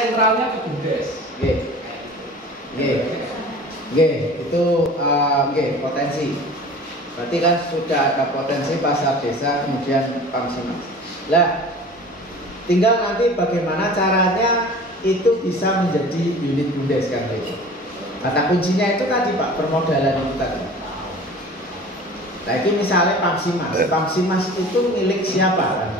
sentralnya ke BUMDes. Itu potensi. Berarti kan sudah ada potensi pasar desa, kemudian Pamsimas. Lah, tinggal nanti bagaimana caranya itu bisa menjadi unit BUMDes kan itu. Kata kuncinya itu tadi Pak, permodalan itu tadi. Nah, ini misalnya Pamsimas. Pamsimas itu milik siapa kan?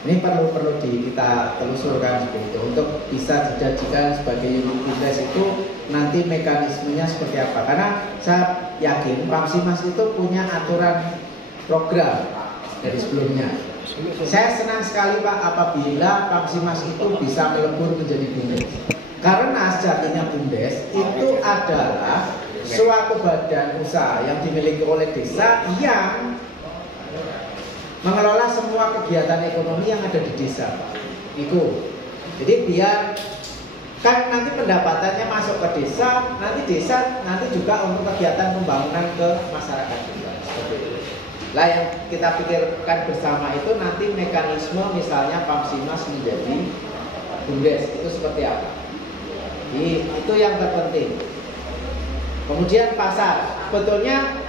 Ini perlu kita telusurkan seperti itu untuk bisa dijadikan sebagai unit BUMDes itu nanti mekanismenya seperti apa. Karena saya yakin Pamsimas itu punya aturan program dari sebelumnya. Saya senang sekali Pak apabila Pamsimas itu bisa melebur menjadi BUMDes. Karena sejatinya BUMDes itu adalah suatu badan usaha yang dimiliki oleh desa yang mengelola semua kegiatan ekonomi yang ada di desa. Itu. Jadi biar kan nanti pendapatannya masuk ke desa, nanti juga untuk kegiatan pembangunan ke masyarakat juga. Seperti itu. Lah yang kita pikirkan bersama itu nanti mekanisme misalnya Pamsimas menjadi BUMDes itu seperti apa? Jadi, itu yang terpenting. Kemudian pasar, sebetulnya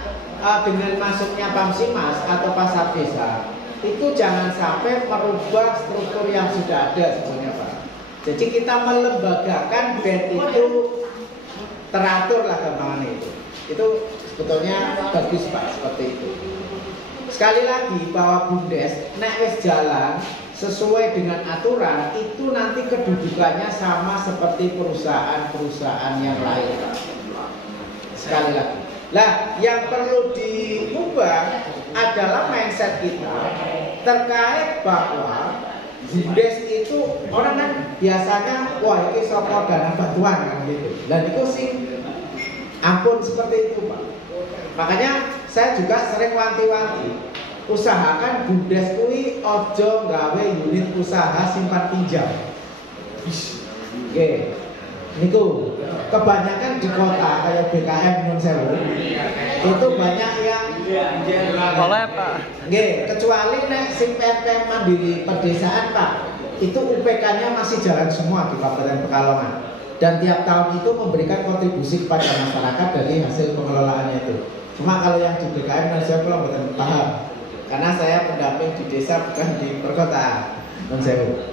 dengan masuknya Pamsimas atau pasar desa itu jangan sampai merubah struktur yang sudah ada sebetulnya Pak. Jadi kita melembagakan BEN itu teratur lah gampangannya itu. Itu sebetulnya bagus Pak seperti itu. Sekali lagi bahwa BUMDes nek wis jalan sesuai dengan aturan itu nanti kedudukannya sama seperti perusahaan-perusahaan yang lain Pak. Sekali lagi. Lah, yang perlu diubah adalah mindset kita terkait bahwa BUMDes itu orang kan biasanya wah ini sokor dana bantuan kan gitu. Dan itu sih ampun seperti itu Pak. Makanya saya juga sering wanti-wanti usahakan BUMDes kuwi ojo gawe unit usaha simpan pinjam. Oke. Niku kebanyakan di kota kayak BKM Nun Sewu itu banyak yang oleh Pak. Kecuali nek sim PNPM Mandiri Pedesaan Pak, itu UPK-nya masih jalan semua di Kabupaten Pekalongan dan tiap tahun itu memberikan kontribusi kepada masyarakat dari hasil pengelolaannya itu. Cuma kalau yang di BKM Nun Sewu belum paham karena saya pendamping di desa bukan di perkotaan Nun Sewu.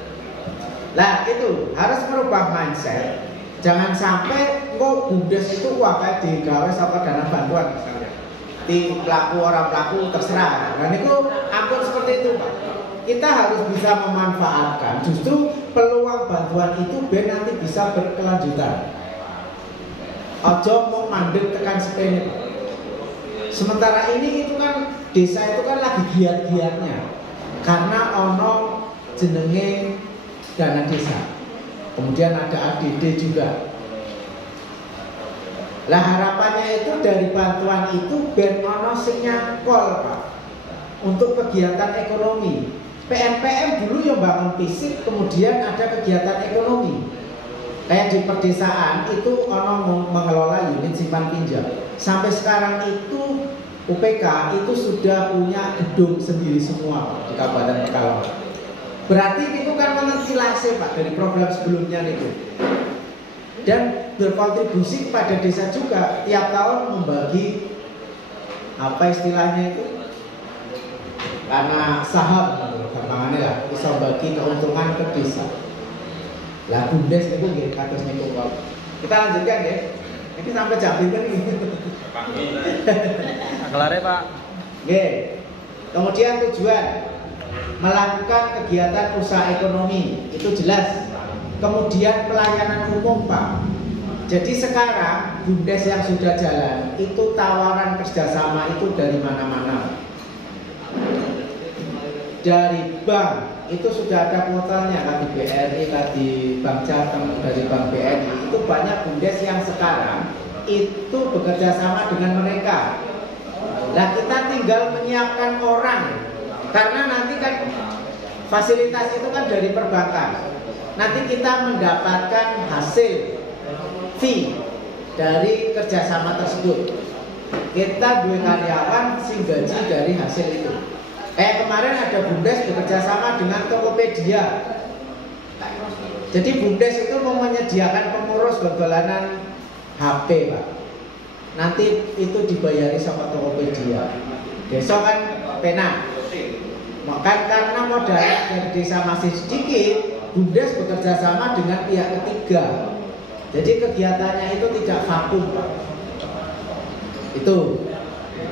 Lah itu harus merubah mindset. Jangan sampai kok BUMDes itu kayak digawe sama dana bantuan misalnya. Di pelaku orang pelaku terserah. Dan itu ampun seperti itu Pak. Kita harus bisa memanfaatkan justru peluang bantuan itu biar nanti bisa berkelanjutan. Ojo mau mandek tekan sepele. Sementara ini itu kan desa itu kan lagi giat-giatnya karena ono jenenge dana desa. Kemudian ada ADD juga. Lah harapannya itu dari bantuan itu ben ono sing nyangkol Pak untuk kegiatan ekonomi. PNPM dulu yang bangun fisik, kemudian ada kegiatan ekonomi. Kayak di pedesaan itu ono mengelola unit simpan pinjam. Sampai sekarang itu UPK itu sudah punya gedung sendiri semua Pak, di Kabupaten Pekalongan. Berarti itu kan menventilasi Pak dari program sebelumnya itu. Dan berkontribusi kepada desa juga tiap tahun membagi apa istilahnya itu karena saham gampangannya lah bisa bagi keuntungan ke desa. Lah BUMDes itu nggih kados niku Pak. Kita lanjutkan ya. Ini sampai jam pinten iki. Kelare Pak. Nggih. Kemudian tujuan melakukan kegiatan usaha ekonomi itu jelas. Kemudian pelayanan umum Pak. Jadi sekarang BUMDes yang sudah jalan itu tawaran kerjasama itu dari mana-mana. Dari bank itu sudah ada kuotanya kan di BRI, di Bank Jateng, dari Bank BNI itu banyak BUMDes yang sekarang itu bekerja sama dengan mereka. Nah kita tinggal menyiapkan orang. Karena nanti kan fasilitas itu kan dari perbankan. Nanti kita mendapatkan hasil fee dari kerjasama tersebut. Kita dua karyawan sing gaji dari hasil itu. Kemarin ada BUMDes bekerja sama dengan Tokopedia. Jadi BUMDes itu mau menyediakan pengurus dolanan HP, Pak. Nanti itu dibayari sama Tokopedia. Besok kan pena. Maka karena modalnya dari desa masih sedikit, BUMDes bekerja sama dengan pihak ketiga. Jadi kegiatannya itu tidak vakum, Pak. Itu.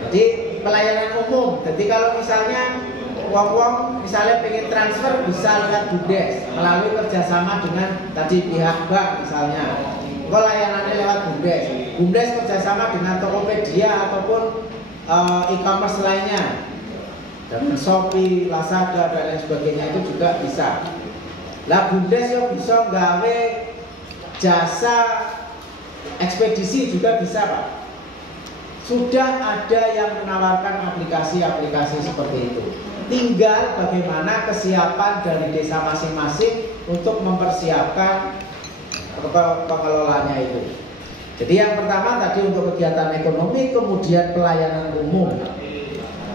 Jadi pelayanan umum. Jadi kalau misalnya wong misalnya pengen transfer bisa lewat BUMDes melalui kerjasama dengan tadi pihak bank misalnya. Kalau layanannya lewat BUMDes, BUMDes kerjasama dengan Tokopedia ataupun e-commerce lainnya, dan Shopee, Lazada dan lain sebagainya itu juga bisa. Lah BUMDes yang bisa nggawe jasa ekspedisi juga bisa, Pak. Sudah ada yang menawarkan aplikasi-aplikasi seperti itu. Tinggal bagaimana kesiapan dari desa masing-masing untuk mempersiapkan pengelolanya itu. Jadi yang pertama tadi untuk kegiatan ekonomi, kemudian pelayanan umum,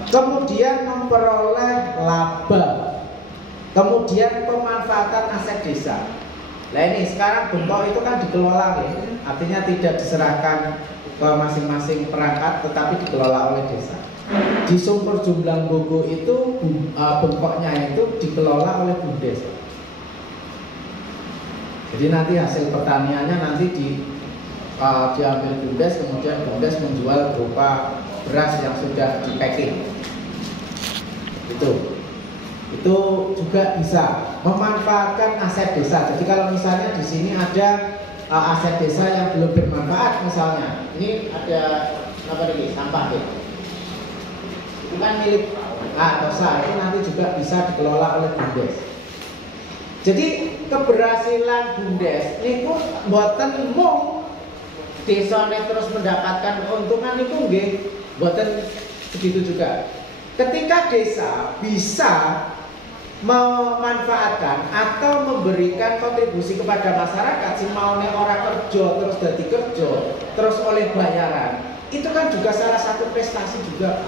kemudian memperoleh laba, kemudian pemanfaatan aset desa. Nah ini sekarang Bengkok itu kan dikelola, ya. Artinya tidak diserahkan ke masing-masing perangkat, tetapi dikelola oleh desa. Di Sumpur Jumblang Bogo itu Bengkoknya itu dikelola oleh BUMDes. Jadi nanti hasil pertaniannya nanti diambil BUMDes, kemudian BUMDes menjual berupa beras yang sudah di packing. Itu juga bisa memanfaatkan aset desa. Jadi kalau misalnya di sini ada aset desa yang belum bermanfaat, misalnya ini ada apa lagi sampah gitu. Itu kan milik dosa, itu nanti juga bisa dikelola oleh BUMDes. Jadi keberhasilan BUMDes itu mboten mung desane terus mendapatkan keuntungan itu nggih, mboten segitu juga. Ketika desa bisa memanfaatkan atau memberikan kontribusi kepada masyarakat, si maune orang kerja terus dadi kerja terus oleh bayaran, itu kan juga salah satu prestasi juga.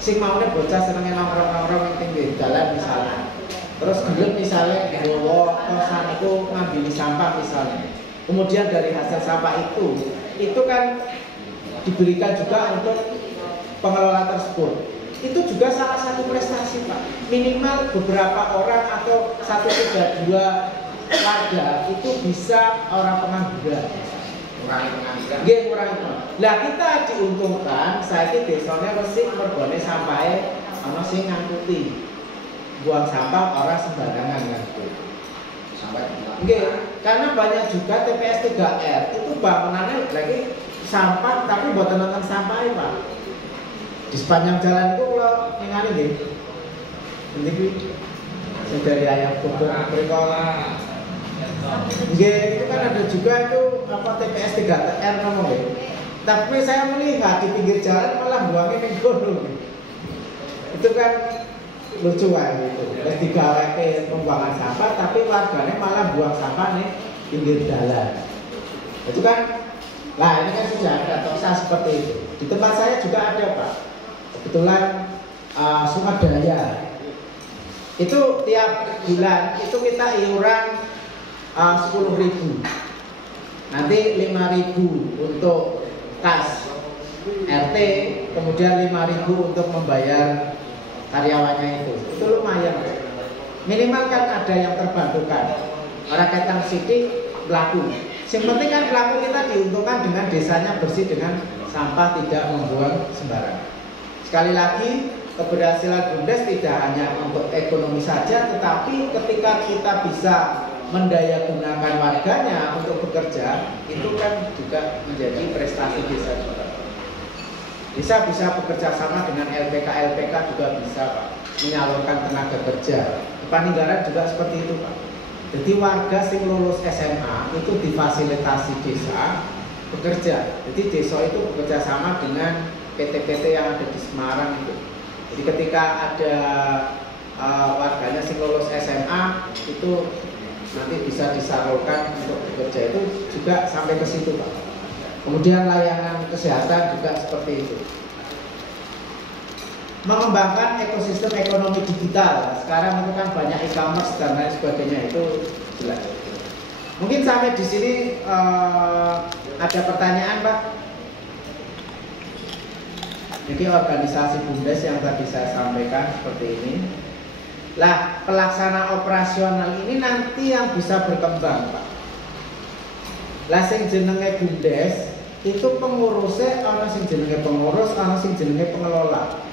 Si maune bocah senengnya nongkrong-nongkrong yang tinggi jalan misalnya, terus gelem misalnya bawa kosan itu ngambil sampah misalnya, kemudian dari hasil sampah itu kan diberikan juga untuk pengelola tersebut. Itu juga salah satu prestasi, Pak. Minimal beberapa orang atau 1-2 warga itu bisa orang pengangguran. Nggih, ngurangi. Lah kita diuntungkan saiki desane resik mergone sampahe ana sing ngangkuti. Buang sampah ora sembarangan kan. Nggih, karena banyak juga TPS 3R itu bangunannya lagi sampah tapi mboten nonton sampahe, Pak. Di sepanjang jalan itu kalau ningali nggih. Niki dari ayam kubur berikola. Nggih, itu kan ada juga itu apa TPS 3R ngomong nggih. Tapi saya melihat di pinggir jalan malah buangnya ning kono. Itu kan lucu kan gitu. Wis digaweke pembuangan sampah tapi warganya malah buang sampah nih pinggir jalan. Itu kan, nah ini kan sudah ada tosa seperti itu. Di tempat saya juga ada, Pak. Kebetulan Sukadaya itu tiap bulan itu kita iuran 10.000, nanti 5.000 untuk kas RT, kemudian 5.000 untuk membayar karyawannya itu lumayan. Minimal kan ada yang terbantukan. Orang ketang sidik pelaku. Yang penting kan pelaku kita diuntungkan dengan desanya bersih dengan sampah tidak membuang sembarangan. Sekali lagi, keberhasilan BUMDes tidak hanya untuk ekonomi saja, tetapi ketika kita bisa mendayagunakan warganya untuk bekerja, itu kan juga menjadi prestasi desa juga. Desa bisa bekerja sama dengan LPK juga bisa, Pak, menyalurkan tenaga kerja. Paninggalan juga seperti itu, Pak. Jadi warga yang lulus SMA itu difasilitasi desa bekerja. Jadi desa itu bekerja sama dengan PT-PT yang ada di Semarang itu. Jadi ketika ada warganya yang lulus SMA itu nanti bisa disalurkan untuk bekerja, itu juga sampai ke situ, Pak. Kemudian layanan kesehatan juga seperti itu. Mengembangkan ekosistem ekonomi digital. Sekarang itu kan banyak e-commerce dan lain sebagainya, itu jelas. Mungkin sampai di sini ada pertanyaan, Pak? Jadi organisasi BUMDes yang tadi saya sampaikan seperti ini. Lah, pelaksana operasional ini nanti yang bisa berkembang, Pak. Lah sing jenenge BUMDes itu pengurusnya ana sing jenenge pengurus, ana sing jenenge pengelola.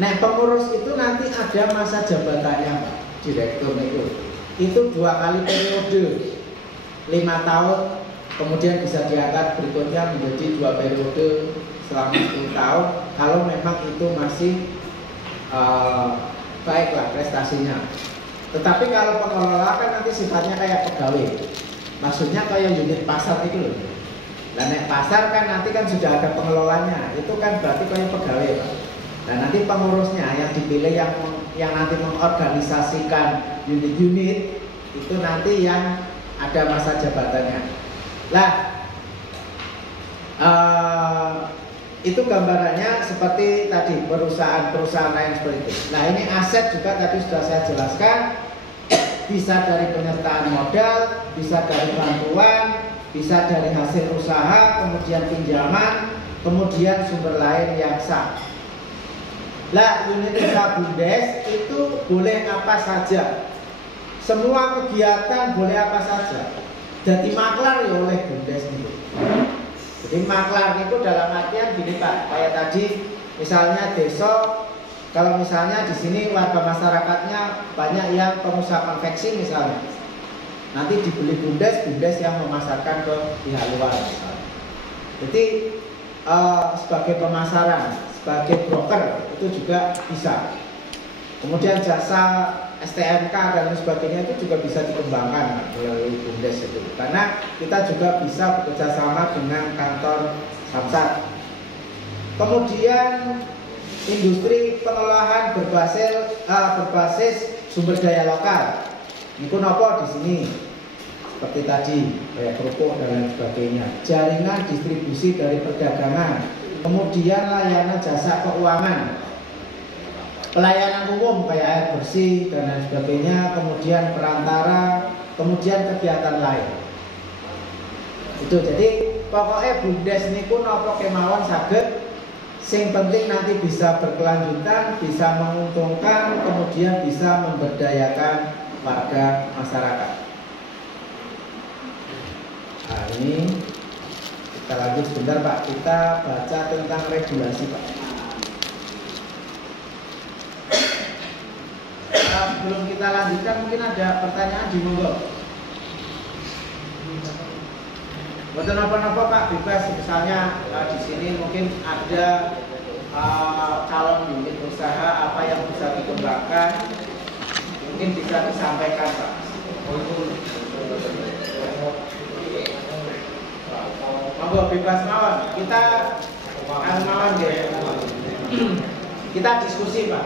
Nah, pengurus itu nanti ada masa jabatannya, Pak, direktur itu 2 kali periode 5 tahun, kemudian bisa diangkat berikutnya menjadi 2 periode selama 10 tahun kalau memang itu masih baiklah prestasinya. Tetapi kalau pengelola kan nanti sifatnya kayak pegawai, maksudnya kayak unit pasar itu loh. Nah, naik pasar kan nanti kan sudah ada pengelolanya, itu kan berarti kayak pegawai, Pak. Dan nanti pengurusnya yang dipilih yang nanti mengorganisasikan unit-unit itu nanti yang ada masa jabatannya. Lah, itu gambarannya seperti tadi perusahaan-perusahaan lain seperti itu. Nah, ini aset juga tadi sudah saya jelaskan, bisa dari penyertaan modal, bisa dari bantuan, bisa dari hasil usaha, kemudian pinjaman, kemudian sumber lain yang sah. Lah, unit usaha BUMDes itu boleh apa saja. Semua kegiatan boleh apa saja. Jadi maklar ya oleh BUMDes itu. Jadi maklar itu dalam artian gini, Pak, kayak tadi misalnya desa, kalau misalnya di sini warga masyarakatnya banyak yang pengusaha konveksi misalnya, nanti dibeli BUMDes yang memasarkan ke pihak luar misalnya. Jadi sebagai pemasaran, sebagai broker itu juga bisa. Kemudian jasa STMK dan sebagainya itu juga bisa dikembangkan melalui BUMDes itu. Karena kita juga bisa bekerja sama dengan kantor Samsat. Kemudian industri pengolahan berbasis sumber daya lokal. Niku nopo di sini seperti tadi kayak kerupuk dan lain sebagainya. Jaringan distribusi dari perdagangan. Kemudian layanan jasa keuangan. Pelayanan umum kayak air bersih dan lain sebagainya, kemudian perantara, kemudian kegiatan lain. Itu jadi pokoknya BUMDes niku napa kemawon saged, sing penting nanti bisa berkelanjutan, bisa menguntungkan, kemudian bisa memberdayakan warga masyarakat. Nah, ini kita lanjut sebentar, Pak. Kita baca tentang regulasi, Pak. Sebelum kita lanjutkan, mungkin ada pertanyaan di monggo. Bukan apa-apa, Pak, bebas. Misalnya di sini mungkin ada calon unit usaha apa yang bisa dikembangkan, mungkin bisa disampaikan, Pak. Monggo bebas mawon. Kita mawon deh. Kita diskusi, Pak.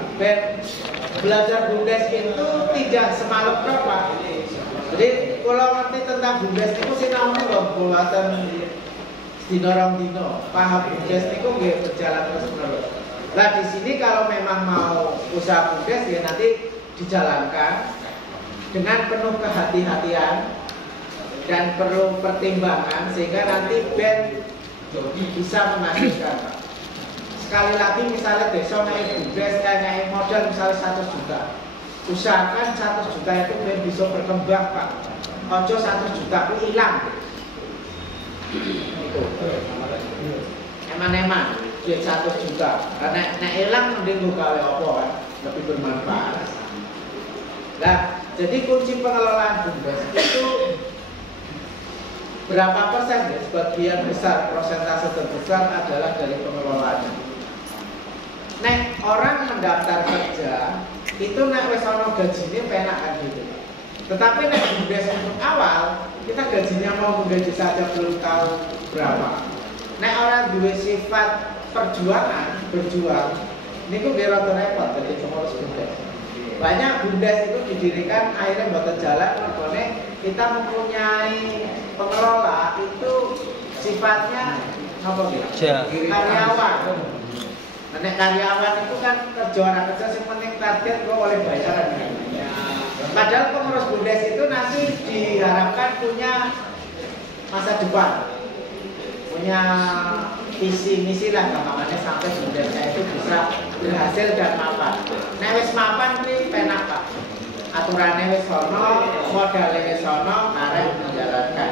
Belajar BUMDes itu tidak semalam Pak. Jadi kalau ngerti tentang BUMDes itu sinamane lho buatan dino. Paham BUMDes itu nggih berjalan terus-menerus. Nah, di sini kalau memang mau usaha BUMDes ya nanti dijalankan dengan penuh kehati-hatian dan perlu pertimbangan sehingga nanti Ben bisa menghasilkan, Pak. Sekali lagi misalnya desa naik BUMDes naik modal misalnya 100 juta, usahakan 100 juta itu biar bisa berkembang, Pak. Ojo 100 juta itu hilang. Itu eman-eman duit 100 juta karena hilang mending gue gawe apa kan, lebih bermanfaat. Nah, jadi kunci pengelolaan BUMDes itu berapa persen ya? Sebagian besar, persentase terbesar adalah dari pengelolaannya. Nek orang mendaftar kerja itu nek wis ana gajine penak kan gitu. Tetapi nek BUMDes untuk awal kita gajinya mau menggaji saja belum tahu berapa. Nek orang duwe sifat berjuang niku nggih rada repot dari pengurus BUMDes. Banyak BUMDes itu didirikan akhirnya mboten jalan mergone kita mempunyai pengelola itu sifatnya apa gitu? Karyawan. Nek karyawan itu kan kerja orang kerja sing penting target kok oleh bayaran kan. Padahal pengurus BUMDes itu nanti diharapkan punya masa depan, punya visi misi lah gampangannya sampai BUMDesnya itu bisa berhasil dan mapan. Nek wis mapan kuwi penak Pak. Aturannya wis ono, modalnya wis ono, arep menjalankan.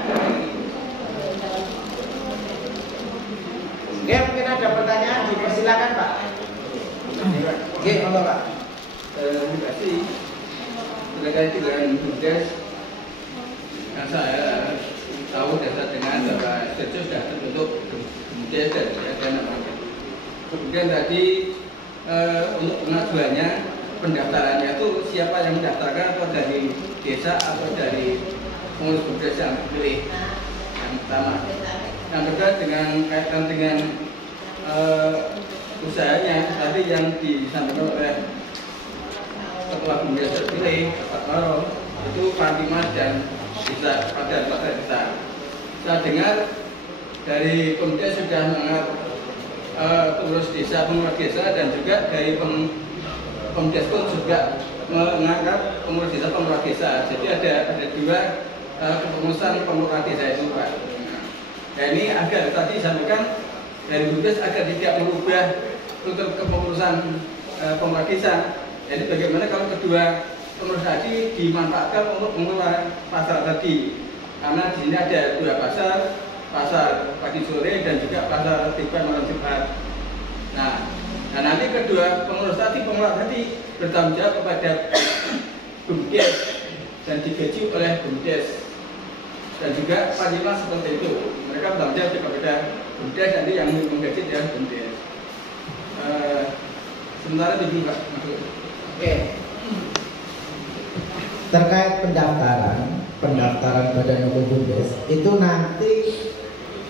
Oke, mungkin ada pertanyaan, dipersilakan Pak. Oke, monggo Pak. Terima kasih. Terkait dengan BUMDes, kan saya tahu dan saya dengar bahwa setuju sudah terbentuk BUMDes dan ada namanya. Kemudian tadi untuk pengajuannya, pendaftarannya itu siapa yang mendaftarkan, atau dari desa atau dari pengurus BUMDes yang dipilih, yang pertama. Yang kedua dengan kaitan dengan usahanya tadi yang disampaikan oleh Ketua BUMDes terpilih Pak Maro itu Pantimas dan bisa pada desa. Saya dengar dari BUMDes sudah mengangkat pengurus desa dan juga dari BUMDes pun juga mengangkat pengurus desa. Jadi ada dua kepengurusan pengurus desa itu Pak. Nah ini agar tadi disampaikan dari BUMDes agar tidak merubah untuk kepengurusan pengurus desa. Jadi bagaimana kalau kedua pengurus tadi dimanfaatkan untuk mengelola pasar tadi? Karena di sini ada dua pasar pagi sore dan juga pasar tiban malam Jumat. Nah nanti kedua pengurus tadi bertanggung jawab kepada BUMDes dan digaji oleh BUMDes dan juga Pantimas seperti itu. Mereka bertanggung jawab kepada BUMDes, nanti yang menggaji adalah BUMDes. Sementara di Pak. Oke. Terkait pendaftaran Badan Hukum BUMDes itu nanti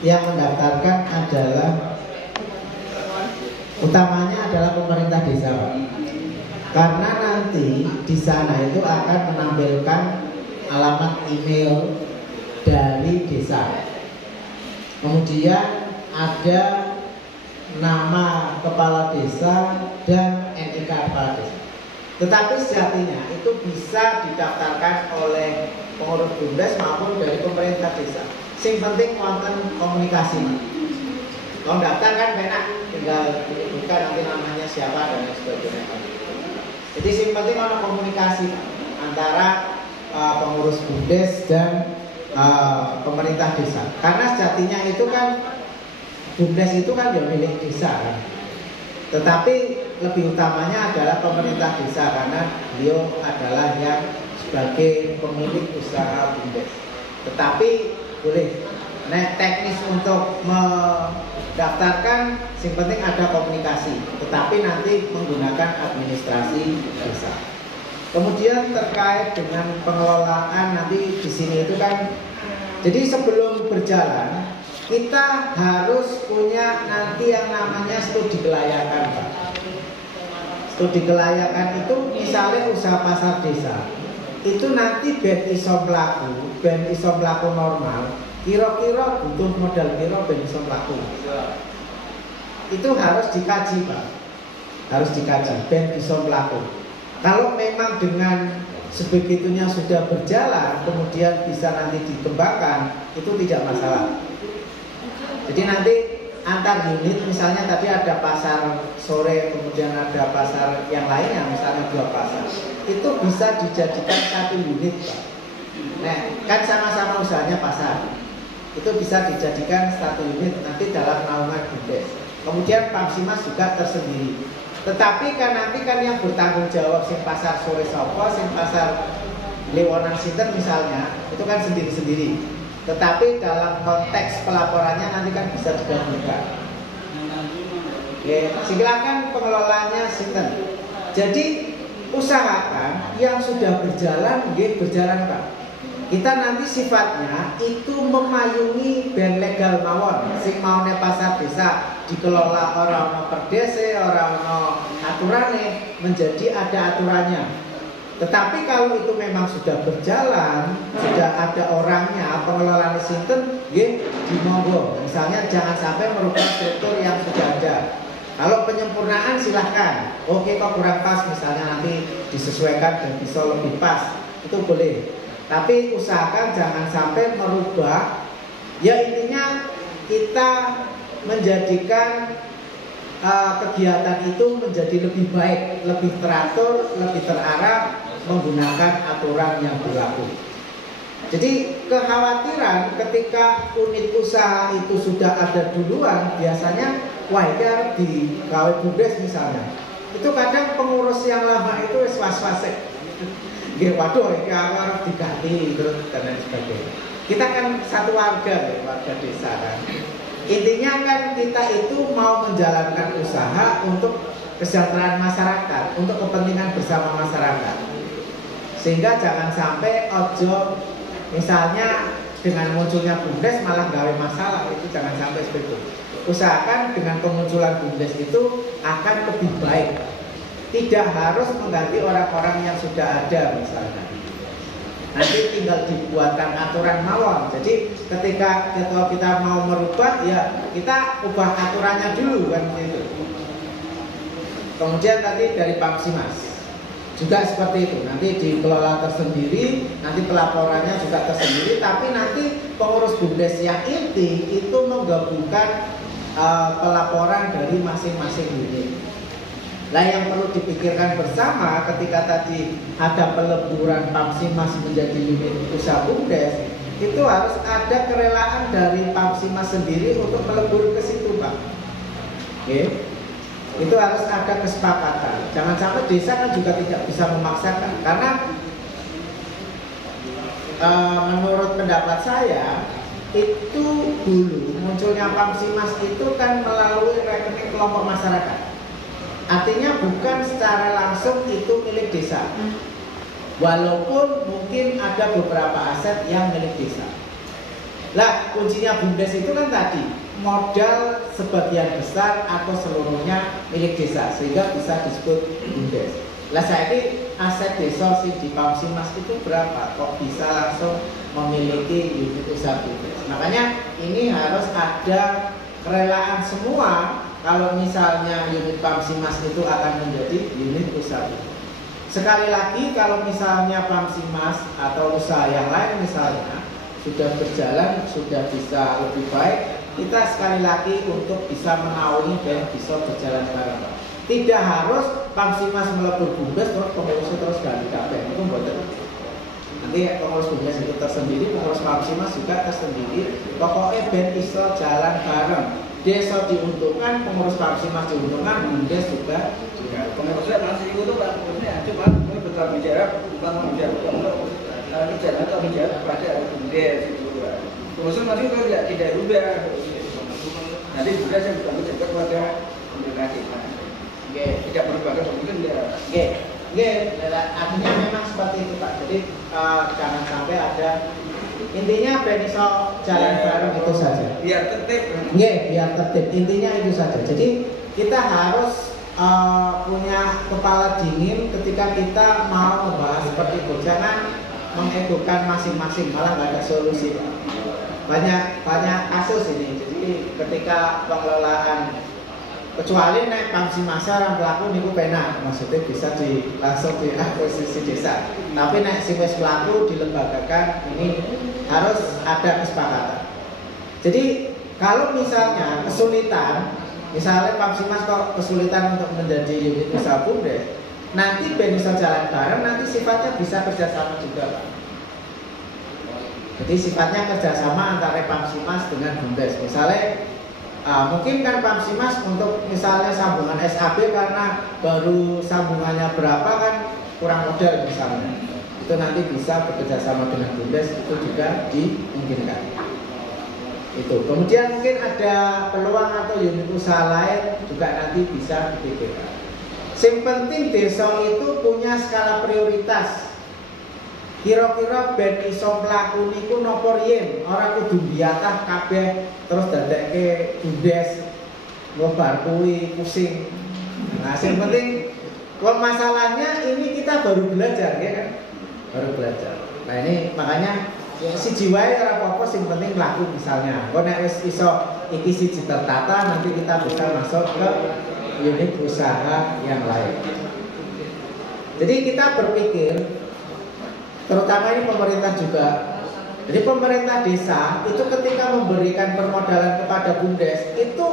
yang mendaftarkan adalah utamanya adalah pemerintah desa, Pak. Karena nanti di sana itu akan menampilkan alamat email dari desa. Kemudian ada nama kepala desa dan NIK kepala desa. Tetapi sejatinya itu bisa didaftarkan oleh pengurus BUMDes maupun dari pemerintah desa. Sing penting wonten komunikasi. Kalau daftar kan enak, tinggal buka nanti namanya siapa dan sebagainya. Jadi sing penting ada komunikasi antara pengurus BUMDes dan pemerintah desa. Karena sejatinya itu kan BUMDes itu kan ya milik desa kan. Tetapi lebih utamanya adalah pemerintah desa karena beliau adalah yang sebagai pemilik usaha BUMDes. Tetapi boleh teknis untuk mendaftarkan, yang penting ada komunikasi. Tetapi nanti menggunakan administrasi desa. Kemudian terkait dengan pengelolaan nanti di sini itu kan, jadi sebelum berjalan kita harus punya nanti yang namanya studi kelayakan, Pak. Studi kelayakan itu misalnya usaha pasar desa, itu nanti ben iso mlaku normal, kira-kira butuh modal piro ben iso mlaku. Itu harus dikaji, Pak. Harus dikaji ben iso mlaku. Kalau memang dengan sebegitunya sudah berjalan, kemudian bisa nanti dikembangkan, itu tidak masalah. Jadi nanti antar unit, misalnya tadi ada pasar sore, kemudian ada pasar yang lainnya, misalnya 2 pasar, itu bisa dijadikan 1 unit, Pak. Nah, kan sama-sama usahanya pasar, itu bisa dijadikan 1 unit nanti dalam naungan BUMDes. Kemudian Pamsimas juga tersendiri. Tetapi kan nanti kan yang bertanggung jawab sing pasar sore sopo, sing pasar Liwonan Sinten misalnya, itu kan sendiri-sendiri. Tetapi dalam konteks pelaporannya nanti kan bisa digabungkan. Oke, silakan pengelolanya Sinten. Jadi usahakan yang sudah berjalan, berjalan, Pak. Kita nanti sifatnya itu memayungi ben legal mawon. Sing maune pasar desa dikelola orang per desa, orang aturane, menjadi ada aturannya. Tetapi kalau itu memang sudah berjalan, sudah ada orangnya, pengelolaan sinten, dimonggo. Misalnya jangan sampai merubah struktur yang sudah ada. Kalau penyempurnaan silahkan. Oke, kok kurang pas, misalnya nanti disesuaikan dan bisa lebih pas. itu boleh. Tapi usahakan jangan sampai merubah. Ya intinya kita menjadikan kegiatan itu menjadi lebih baik, lebih teratur, lebih terarah menggunakan aturan yang berlaku. Jadi kekhawatiran ketika unit usaha itu sudah ada duluan, biasanya wajar di gawe bumdes misalnya. Itu kadang pengurus yang lama itu was-was-wasek. Waduh, ini aku harus diganti terus dan lain sebagainya. Kita kan satu warga, warga desa kan. Intinya kan kita itu mau menjalankan usaha untuk kesejahteraan masyarakat, untuk kepentingan bersama masyarakat. Sehingga jangan sampai ojo misalnya dengan munculnya bumdes malah gawe masalah, itu jangan sampai seperti itu. Usahakan dengan kemunculan bumdes itu akan lebih baik. Tidak harus mengganti orang-orang yang sudah ada misalnya. Nanti tinggal dibuatkan aturan mawon. Jadi ketika kita mau merubah, ya kita ubah aturannya dulu kan gitu. Kemudian tadi dari Pamsimas juga seperti itu, nanti dikelola tersendiri, nanti pelaporannya juga tersendiri, tapi nanti pengurus bumdes yang inti itu menggabungkan pelaporan dari masing-masing unit. Nah yang perlu dipikirkan bersama ketika tadi ada peleburan Pamsimas menjadi unit usaha bumdes, itu harus ada kerelaan dari Pamsimas sendiri untuk melebur ke situ, Pak. Oke. Itu harus ada kesepakatan. Jangan sampai desa kan juga tidak bisa memaksakan, karena menurut pendapat saya itu dulu munculnya Pamsimas itu kan melalui rekening kelompok masyarakat. Artinya bukan secara langsung itu milik desa. Walaupun mungkin ada beberapa aset yang milik desa. Lah kuncinya bumdes itu kan tadi modal sebagian besar atau seluruhnya milik desa, sehingga bisa disebut bumdes. Lah saya ini aset desa sih di Pamsimas itu berapa? Kok bisa langsung memiliki unit usaha bumdes? Makanya ini harus ada kerelaan semua kalau misalnya unit Pamsimas itu akan menjadi unit usaha. Sekali lagi kalau misalnya Pamsimas atau usaha yang lain misalnya sudah berjalan, sudah bisa lebih baik, kita sekali lagi untuk bisa menaungi dan bisa berjalan bareng. Tidak harus Pamsimas melebur bumdes terus pengurusnya terus ganti kabeh, itu betul. Nanti pengurus bumdes itu tersendiri, pengurus Pamsimas juga tersendiri. Pokoknya ben iso jalan bareng. Desa diuntungkan, pengurus Pamsimas diuntungkan, bumdes juga. Pengurusnya masih itu kan, pengurusnya cuma bertanggung jawab, bukan menjawab kerjaan atau menjawab pada bumdes itu. Pengurusnya masih itu tidak rubah. Nanti juga saya bertanggung jawab kepada pemerintah kita. Tidak berubah ke pemerintahan ya. Artinya memang seperti itu Pak. Jadi jangan sampai ada, intinya beniso jalan bareng itu saja. Biar tertib. Biar tertib. Intinya itu saja. Jadi kita harus punya kepala dingin ketika kita mau membahas seperti itu. Jangan mengegokan masing-masing, malah nggak ada solusi. Banyak kasus ini. Jadi ketika pengelolaan, kecuali naik Pamsimas yang pelaku niku penak, maksudnya bisa langsung diakuisisi desa. Tapi naik siwes pelaku dilembagakan, ini harus ada kesepakatan. Jadi kalau misalnya kesulitan, misalnya Pamsimas kok kesulitan untuk menjadi unit usaha bumdes, nanti bisa jalan bareng, nanti sifatnya bisa kerjasama juga Pak. Jadi sifatnya kerjasama antara Pamsimas dengan bumdes. Misalnya mungkin kan Pamsimas untuk misalnya sambungan SAB karena baru sambungannya berapa kan kurang modal misalnya, itu nanti bisa bekerjasama dengan bumdes, itu juga dimungkinkan. Itu kemudian mungkin ada peluang atau unit usaha lain juga nanti bisa dipikirkan. Yang penting desa itu punya skala prioritas. Kira-kira ben iso mlaku niku napa riyen, ora kudu biatah kabeh terus dadekke bumdes ngobar kuwi pusing. Nah, yang penting kalau masalahnya ini kita baru belajar ya kan? Baru belajar. Nah, ini makanya siji wae ora apa-apa, sing penting mlaku misalnya. Kok nek wis iso iki siji tertata, nanti kita bisa masuk ke unit usaha yang lain. Jadi kita berpikir terutama ini pemerintah juga. Jadi pemerintah desa itu ketika memberikan permodalan kepada BUMDes itu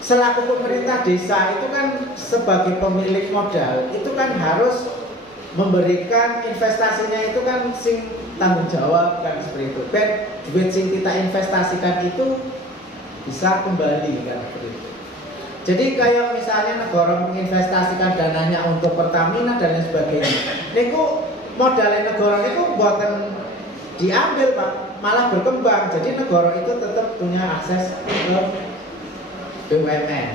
selaku pemerintah desa itu kan sebagai pemilik modal itu kan harus memberikan investasinya itu kan sing tanggung jawab kan seperti itu. Ben duit sing kita investasikan itu bisa kembali kan seperti itu. Jadi kayak misalnya negara menginvestasikan dananya untuk Pertamina dan lain sebagainya. Niku modalnya negara niku buatan diambil Pak, malah berkembang. Jadi negara itu tetap punya akses ke BUMN.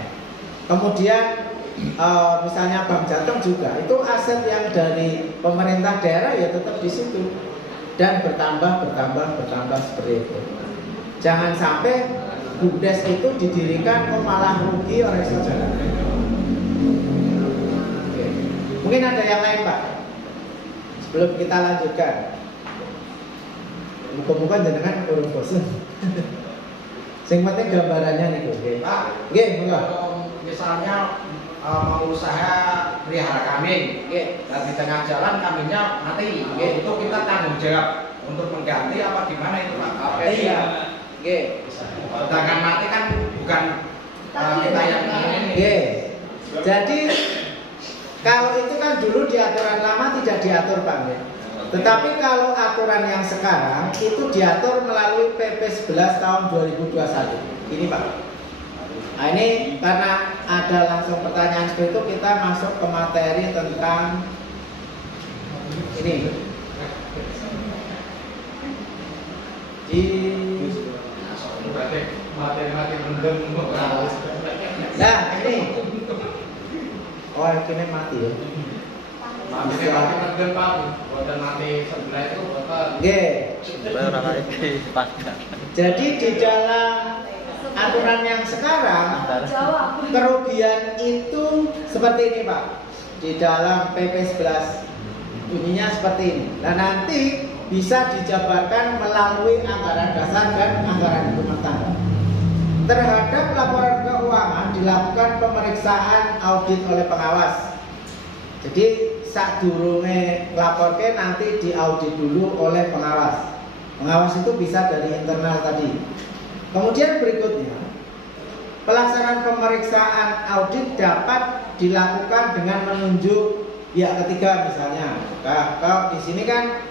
Kemudian misalnya Bank Jateng juga itu aset yang dari pemerintah daerah ya tetap di situ dan bertambah seperti itu. Jangan sampai BUMDes itu didirikan kok malah rugi oleh saudara. Oke. Mungkin ada yang lain Pak sebelum kita lanjutkan. Muka-muka jenengan urung bosen. Sing penting gambarannya nih, oke. Pak, nggih, monggo. Misalnya mau usaha pelihara kambing, dan di tengah jalan kambingnya mati, itu kita tanggung jawab untuk mengganti apa gimana itu Pak? Iya. Nggih. Sedangkan mati kan bukan kita yang ini. Nggih. Jadi kalau itu kan dulu di aturan lama tidak diatur Pak, nggih. Tetapi kalau aturan yang sekarang itu diatur melalui PP 11 tahun 2021. Ini Pak. Nah ini karena ada langsung pertanyaan seperti itu, kita masuk ke materi tentang ini. Di Materi bendem. Nah ini. Oh ini mati ya. Mati bendem Pak. Buatan mati sebelah itu Bapak. Nggih. Pasca. Jadi di dalam aturan yang sekarang kerugian itu seperti ini Pak. Di dalam PP 11 bunyinya seperti ini. Nah nanti bisa dijabarkan melalui anggaran dasar dan anggaran rumah tangga. Terhadap laporan keuangan dilakukan pemeriksaan audit oleh pengawas. Jadi saat durunge laporke nanti diaudit dulu oleh pengawas. Pengawas itu bisa dari internal tadi. Kemudian berikutnya, pelaksanaan pemeriksaan audit dapat dilakukan dengan menunjuk pihak ketiga misalnya. Kalau di sini kan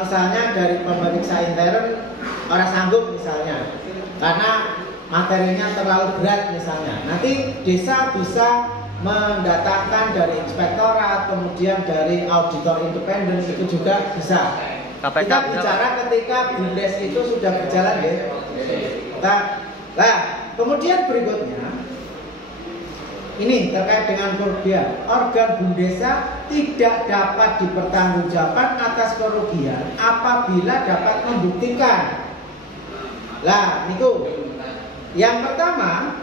misalnya dari pemeriksa intern orang sanggup misalnya, karena materinya terlalu berat misalnya. Nanti desa bisa mendatangkan dari inspektorat, kemudian dari auditor independen itu juga bisa. KPK Kita bicara ketika BUMDes itu sudah berjalan ya. Nah, kemudian berikutnya ini terkait dengan kerugian. Organ BUMDesa tidak dapat dipertanggungjawabkan atas kerugian apabila dapat membuktikan. Lah, niku. Yang pertama,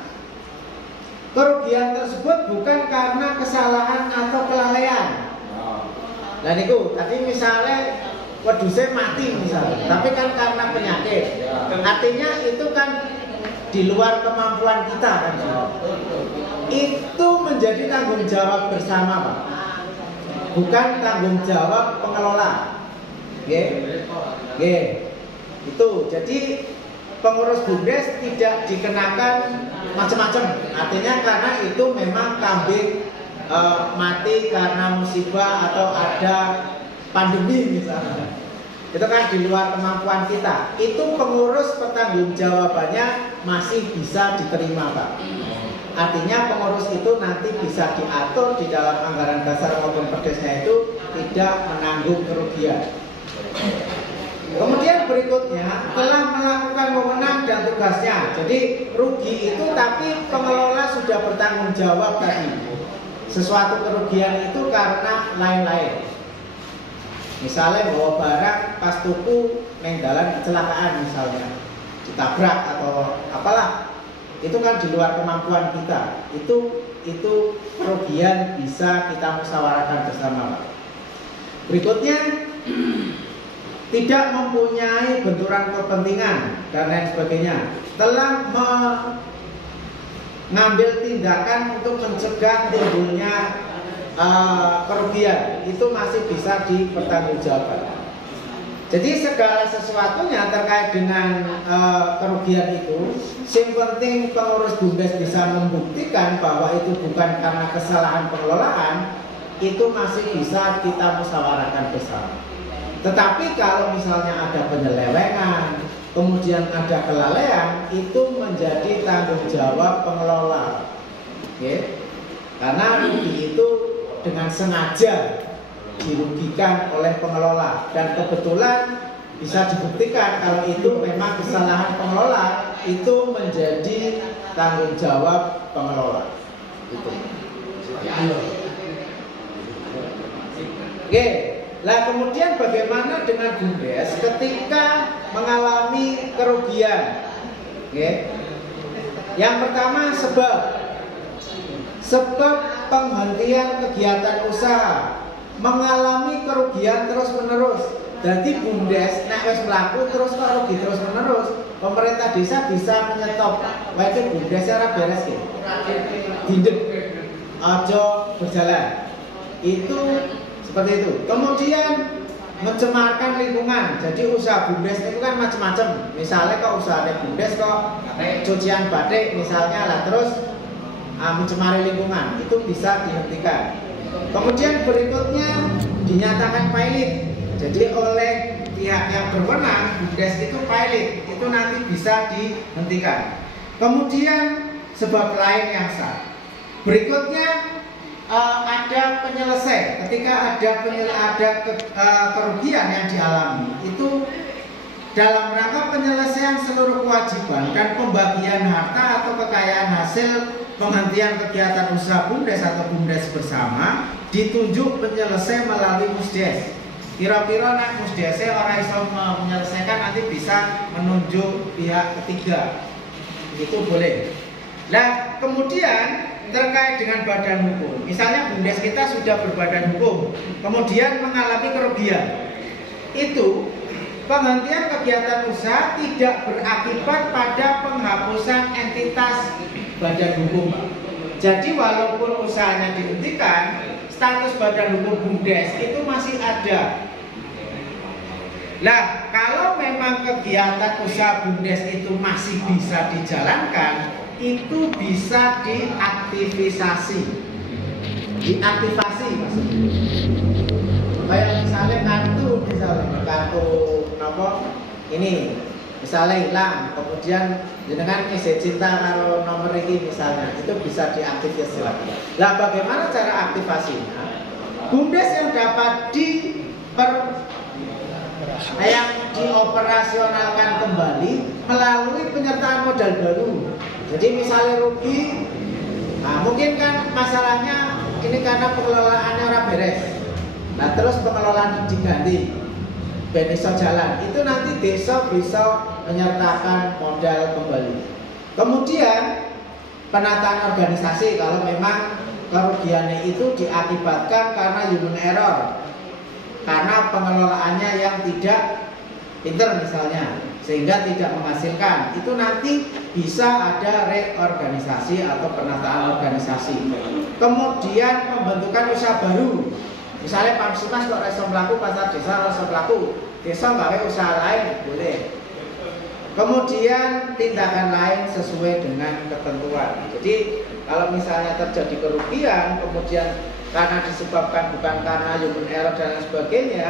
kerugian tersebut bukan karena kesalahan atau kelalaian. Nah niku tadi misalnya wedhuse mati misalnya, tapi kan karena penyakit. Artinya itu kan di luar kemampuan kita kan. Itu menjadi tanggung jawab bersama Pak. Bukan tanggung jawab pengelola. Itu. Jadi pengurus BUMDes tidak dikenakan macam-macam. Artinya karena itu memang kambing mati karena musibah atau ada pandemi misalnya. Itu kan di luar kemampuan kita. Itu pengurus pertanggungjawabannya masih bisa diterima Pak. Artinya pengurus itu nanti bisa diatur di dalam anggaran dasar maupun perdesnya itu tidak menanggung kerugian. Kemudian berikutnya telah melakukan wewenang dan tugasnya. Jadi rugi itu tapi pengelola sudah bertanggung jawab tadi. Sesuatu kerugian itu karena lain-lain. Misalnya bawa barang pas tuku neng dalan kecelakaan misalnya, ditabrak atau apalah. Itu kan di luar kemampuan kita. Itu kerugian bisa kita musyawarahkan bersama. Berikutnya tidak mempunyai benturan kepentingan dan lain sebagainya, telah mengambil tindakan untuk mencegah timbulnya kerugian itu masih bisa dipertanggungjawabkan. Jadi segala sesuatunya terkait dengan kerugian itu, yang penting pengurus BUMDes bisa membuktikan bahwa itu bukan karena kesalahan pengelolaan, itu masih bisa kita musyawarahkan bersama. Tetapi kalau misalnya ada penyelewengan, kemudian ada kelalaian, itu menjadi tanggung jawab pengelola. Oke? Karena rugi itu dengan sengaja dirugikan oleh pengelola, dan kebetulan bisa dibuktikan kalau itu memang kesalahan pengelola, itu menjadi tanggung jawab pengelola. Itu. Oke, lah kemudian bagaimana dengan BUMDes ketika mengalami kerugian? Oke. Yang pertama sebab penghentian kegiatan usaha mengalami kerugian terus-menerus. Jadi BUMDes nek wis mlaku terus kok rugi terus-menerus, pemerintah desa bisa menyetop. Wah itu BUMDes ora beres gitu. Dindek aja berjalan. Itu seperti itu. Kemudian mencemarkan lingkungan. Jadi usaha BUMDes itu kan macam-macam. Misalnya kok usahanya BUMDes kok cucian batik misalnya lah, terus mencemari lingkungan, itu bisa dihentikan. Kemudian berikutnya dinyatakan pilot. Jadi oleh pihak yang berwenang, BUMDes itu pilot, itu nanti bisa dihentikan. Kemudian sebab lain yang sah. Berikutnya ada penyelesai. Ketika ada kerugian yang dialami, itu dalam rangka penyelesaian seluruh kewajiban dan pembagian harta atau kekayaan hasil penghentian kegiatan usaha BUMDes atau BUMDes bersama, ditunjuk penyelesai melalui Musdes. Kira-kira nak Musdesnya orang iso menyelesaikan, nanti bisa menunjuk pihak ketiga. Itu boleh. Nah, kemudian terkait dengan badan hukum. Misalnya BUMDes kita sudah berbadan hukum, kemudian mengalami kerugian. Itu penghentian kegiatan usaha tidak berakibat pada penghapusan entitas badan hukum. Jadi walaupun usahanya dihentikan, status badan hukum BUMDes itu masih ada. Nah, kalau memang kegiatan usaha BUMDes itu masih bisa dijalankan, itu bisa diaktivisasi. Diaktifasi maksudnya. Kayak misalnya kartu apa? Ini misalnya hilang, kemudian dengan isi cinta karo nomor ini misalnya, itu bisa diaktifasi lagi. Nah, bagaimana cara aktivasinya? BUMDes yang dapat yang dioperasionalkan kembali melalui penyertaan modal baru. Jadi misalnya rugi, nah mungkin kan masalahnya ini karena pengelolaannya ora beres. Nah terus pengelolaan diganti, ben iso jalan. Itu nanti desa bisa menyertakan modal kembali. Kemudian penataan organisasi kalau memang kerugiannya itu diakibatkan karena human error, karena pengelolaannya yang tidak pinter misalnya, sehingga tidak menghasilkan, itu nanti bisa ada reorganisasi atau penataan organisasi. Kemudian pembentukan usaha baru, misalnya Pamsimas kok reso mlaku, pasar desa reso mlaku, desa gawe usaha lain boleh. Kemudian tindakan lain sesuai dengan ketentuan. Jadi kalau misalnya terjadi kerugian, kemudian karena disebabkan bukan karena human error dan lain sebagainya,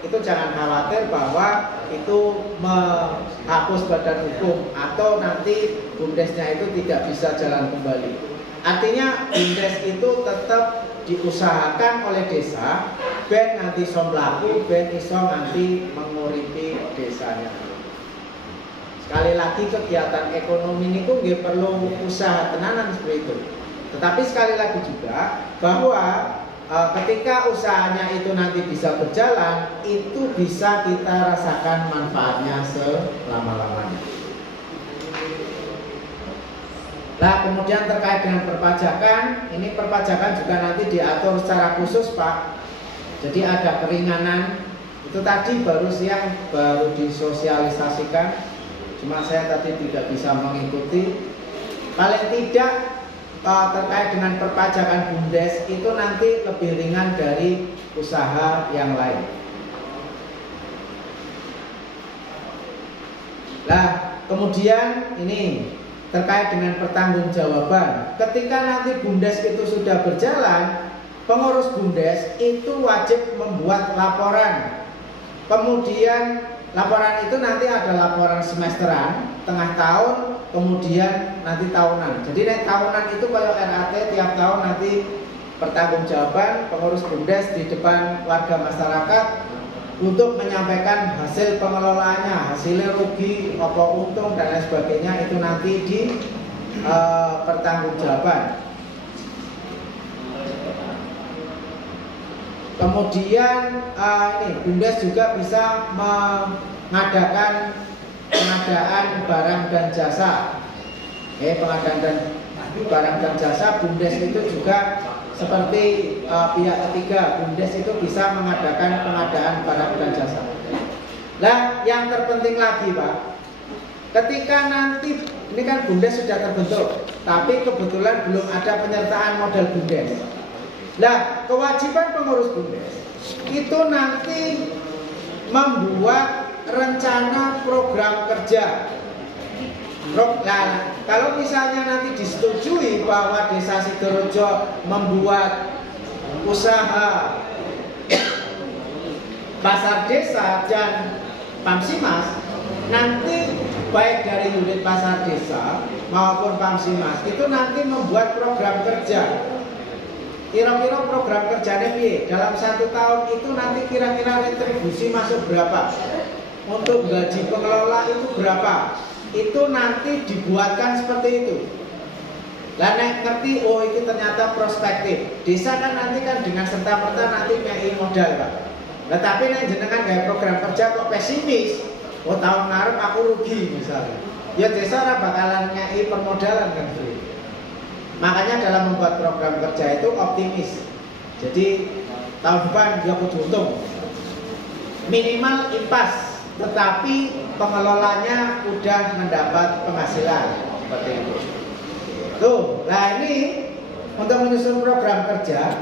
itu jangan khawatir bahwa itu menghapus badan hukum atau nanti BUMDesnya itu tidak bisa jalan kembali. Artinya BUMDes itu tetap diusahakan oleh desa, ben nanti iso mlaku, ben iso nanti menguripi desanya. Sekali lagi kegiatan ekonomi ini nggih perlu usaha tenanan seperti itu. Tetapi sekali lagi juga bahwa ketika usahanya itu nanti bisa berjalan, itu bisa kita rasakan manfaatnya selama-lamanya. Nah, kemudian terkait dengan perpajakan, ini perpajakan juga nanti diatur secara khusus, Pak. Jadi ada keringanan. Itu tadi baru siang baru disosialisasikan. Cuma saya tadi tidak bisa mengikuti. Paling tidak terkait dengan perpajakan BUMDes itu nanti lebih ringan dari usaha yang lain. Nah, kemudian ini terkait dengan pertanggungjawaban. Ketika nanti BUMDes itu sudah berjalan, pengurus BUMDes itu wajib membuat laporan. Kemudian laporan itu nanti ada laporan semesteran, tengah tahun, kemudian nanti tahunan. Jadi tahunan itu kalau RAT tiap tahun nanti pertanggungjawaban pengurus BUMDes di depan warga masyarakat untuk menyampaikan hasil pengelolaannya, hasilnya rugi, apa untung dan lain sebagainya itu nanti di pertanggungjawaban. Kemudian ini BUMDes juga bisa mengadakan pengadaan barang dan jasa. Pengadaan barang dan jasa BUMDes itu juga seperti pihak ketiga. BUMDes itu bisa mengadakan pengadaan barang dan jasa. Nah, yang terpenting lagi Pak, ketika nanti ini kan BUMDes sudah terbentuk, tapi kebetulan belum ada penyertaan modal BUMDes. Nah, kewajiban pengurus BUMDes itu nanti membuat rencana program kerja. Nah, kalau misalnya nanti disetujui bahwa Desa Sidorejo membuat usaha pasar desa dan Pamsimas, nanti baik dari unit pasar desa maupun Pamsimas itu nanti membuat program kerja. Kira-kira program kerjanya piye? Dalam 1 tahun itu nanti kira-kira retribusi masuk berapa? Untuk gaji pengelola itu berapa? Itu nanti dibuatkan seperti itu. Lah nek ngerti, oh itu ternyata prospektif. Desa kan nanti kan dengan serta-merta nanti ngei modal Pak. Nah tapi nek jenengan gaya program kerja kok pesimis, oh tahun ngarep aku rugi misalnya, ya desa ora bakalan ngei permodalan kan gitu. Makanya dalam membuat program kerja itu optimis. Jadi tahun depan dia kudu untung. Minimal impas, tetapi pengelolanya udah mendapat penghasilan seperti itu. Tuh, nah ini untuk menyusun program kerja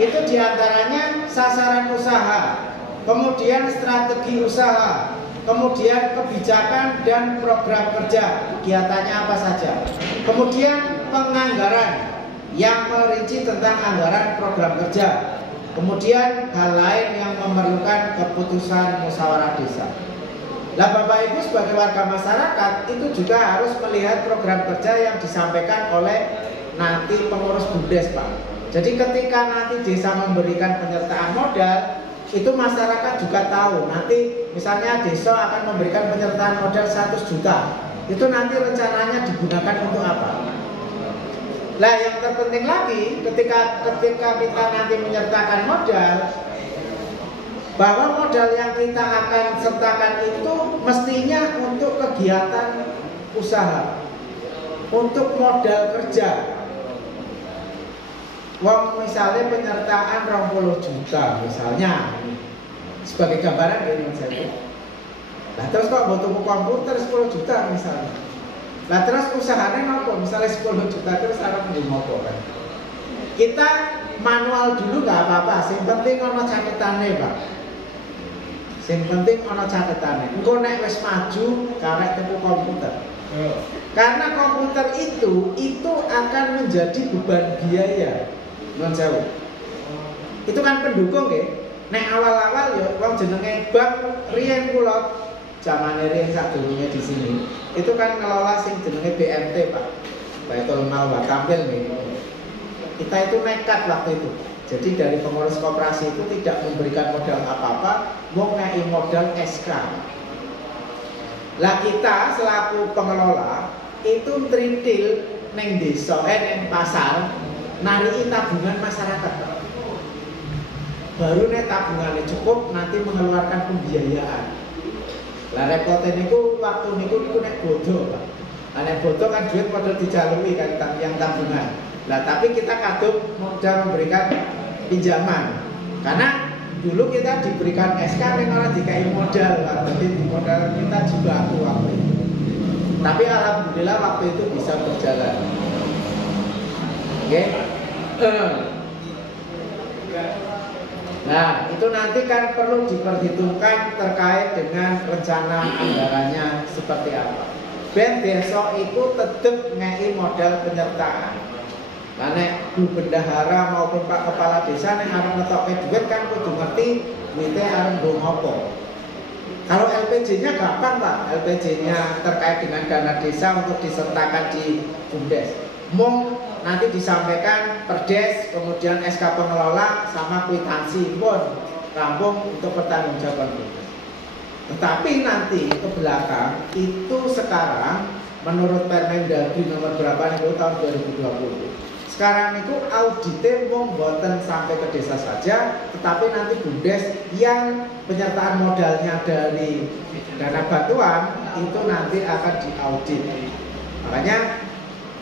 itu diantaranya sasaran usaha, kemudian strategi usaha, kemudian kebijakan dan program kerja, kegiatannya apa saja, kemudian penganggaran yang merinci tentang anggaran program kerja, kemudian hal lain yang memerlukan keputusan musyawarah desa. Nah Bapak Ibu sebagai warga masyarakat itu juga harus melihat program kerja yang disampaikan oleh nanti pengurus BUMDes Pak. Jadi ketika nanti desa memberikan penyertaan modal, itu masyarakat juga tahu nanti misalnya desa akan memberikan penyertaan modal 100 juta. Itu nanti rencananya digunakan untuk apa? Nah yang terpenting lagi ketika kita nanti menyertakan modal, bahwa modal yang kita akan sertakan itu mestinya untuk kegiatan usaha, untuk modal kerja. Wong misalnya penyertaan 20 juta misalnya, sebagai gambaran ini misalnya. Nah terus kok butuh komputer 10 juta misalnya. Nah terus usahanya nopo, misalnya 10 juta terus harus ngopo kan. Kita manual dulu nggak apa-apa, yang penting ono catatannya Pak. Yang penting ono catatannya. Engko nek wis maju karek tuku komputer. Karena komputer itu akan menjadi beban biaya. Non sewu. Itu kan pendukung ya. Nek awal-awal ya wong jenenge bank riyen kula zamane riyen sadurunge di sini. Itu kan ngelola sing jenenge BMT Pak. Baitul Mal wa Kamil nih. Kita itu nekat waktu itu. Jadi dari pengurus koperasi itu tidak memberikan modal apa-apa, mau ngei modal SK. Lah kita selaku pengelola itu trintil neng desa, neng pasar, nari tabungan masyarakat. Baru nek tabungannya cukup nanti mengeluarkan pembiayaan. Lah repotnya niku waktu niku nek bodoh Pak. Nek bodoh kan duit pada dijalui kan yang tabungan. Nah tapi kita kadung modal memberikan pinjaman karena dulu kita diberikan SK yang orang dikai modal lah, jadi modal kita juga aku waktu itu. Tapi alhamdulillah waktu itu bisa berjalan. Oke. Nah, itu nanti kan perlu diperhitungkan terkait dengan rencana anggarannya seperti apa. Ben besok itu tetap ngei modal penyertaan. Nah, nek Bu Bendahara maupun Pak Kepala Desa nek arep ngetokke duit kan kudu ngerti duite arep nggo ngopo. Kalau LPJ-nya gampang Pak, LPJ-nya terkait dengan dana desa untuk disertakan di BUMDes. Mung nanti disampaikan perdes, kemudian SK pengelola sama kwitansi pun rampung untuk pertanggungjawaban BUMDes. Tetapi nanti ke belakang itu sekarang menurut Permendagri nomor berapa itu tahun 2020. Sekarang itu auditnya mboten sampai ke desa saja, tetapi nanti BUMDes yang penyertaan modalnya dari dana bantuan itu nanti akan diaudit. Makanya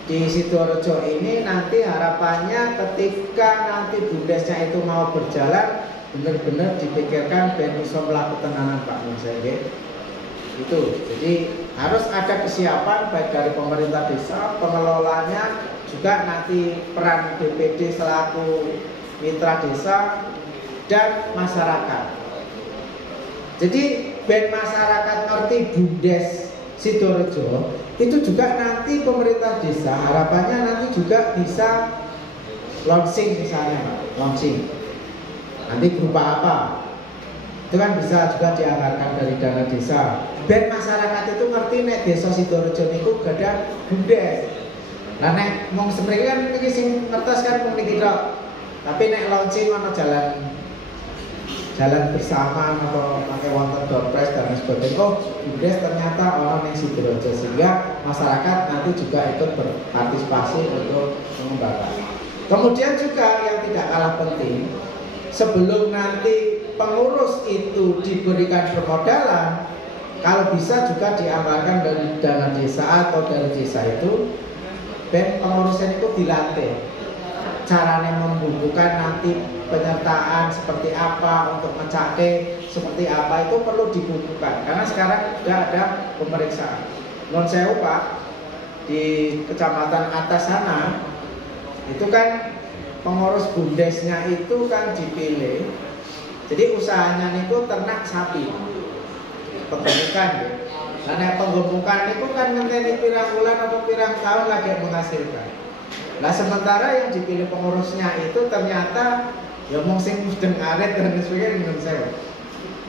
di Sidoarjo ini nanti harapannya ketika nanti BUMDesnya itu mau berjalan benar-benar dipikirkan ben iso mlaku tenanan Pak Monsege. Itu. Jadi harus ada kesiapan baik dari pemerintah desa, pengelolanya, juga nanti peran BPD selaku mitra desa dan masyarakat. Jadi ben masyarakat ngerti BUMDes Sidoarjo itu juga nanti pemerintah desa harapannya nanti juga bisa launching misalnya, launching. Nanti berupa apa? Itu kan bisa juga dianggarkan dari dana desa. Ben masyarakat itu ngerti nek desa Sidoarjo niku gadah BUMDes. Lah nek mong sebenarnya kan iki sing ngertos kan mung niki tok. Tapi nek launching ana jalan bersama atau pakai wonten doorpress dan sebagainya. Oh, BUMDes ternyata orang yang Sidoarjo sehingga masyarakat nanti juga ikut berpartisipasi untuk mengembangkan. Kemudian juga yang tidak kalah penting, sebelum nanti pengurus itu diberikan permodalan, kalau bisa juga dianggarkan dari dana desa atau dari desa itu. Ben pengurusnya itu dilatih caranya membukukan nanti penyertaan seperti apa untuk ngecake seperti apa itu perlu dibukukan karena sekarang sudah ada pemeriksaan. Non sewu Pak di kecamatan atas sana itu kan pengurus BUMDesnya itu kan dipilih. Jadi usahanya niku ternak sapi, peternakan ya. Karena penggemukan itu kan ngenteni pirang bulan atau pirang tahun lagi menghasilkan. Nah sementara yang dipilih pengurusnya itu ternyata ya mung sing mudeng arit dan sebagainya menurut saya.